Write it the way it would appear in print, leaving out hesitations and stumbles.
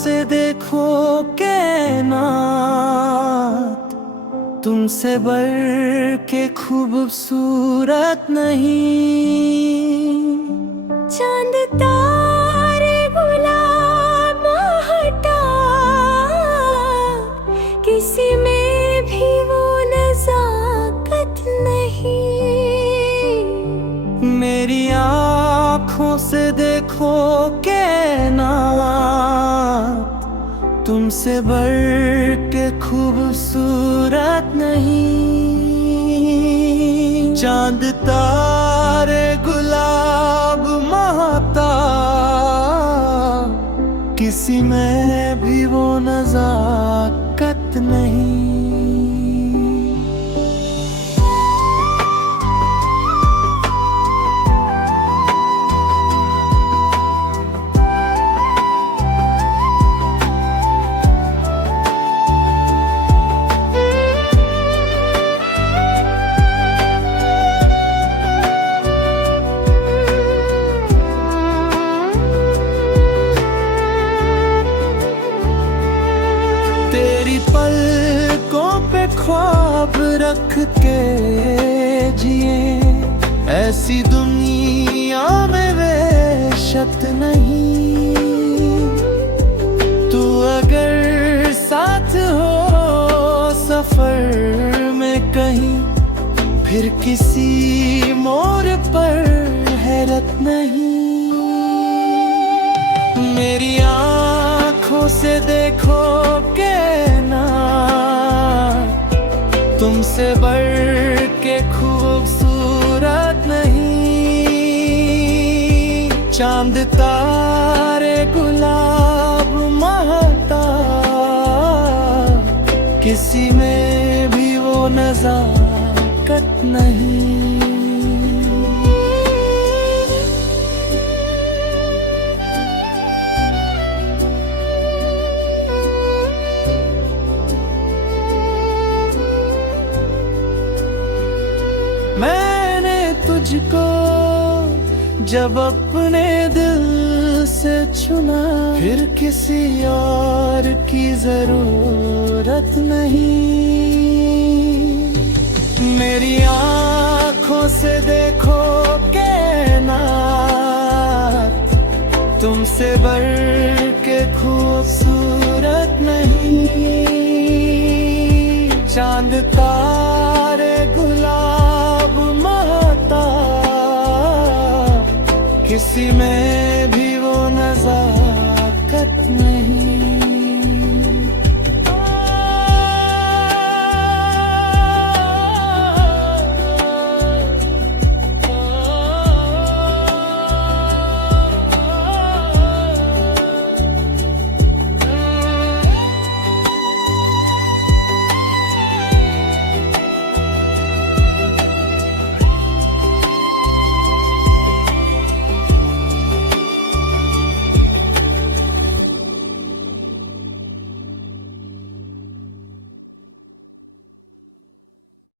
से देखो कायनात, तुमसे बढ़ के खूबसूरत नहीं। चांद तारे गुलाब हटा, किसी में भी वो नजाकत नहीं। मेरी आँखों से देखो कायनात, तुमसे बढ़ के खूबसूरत नहीं। चांद तारे गुलाब महताब, किसी में भी वो नजाकत नहीं। तेरी पलकों पे ख्वाब रख के जिए, ऐसी दुनिया में वहशत नहीं। तू अगर साथ हो सफर में कहीं, फिर किसी मोड़ पर हैरत नहीं। मेरी आँखों से देखो कायनात, तुमसे बढ़ के खूबसूरत नहीं। चांद तारे गुलाब महताब, किसी में भी वो नजाकत नहीं। मैंने तुझको जब अपने दिल से चुना, फिर किसी और की जरूरत नहीं। मेरी आँखों से देखो कायनात, तुमसे बढ़ के खूबसूरत नहीं। चांद तारे गुलाब महताब, किसी में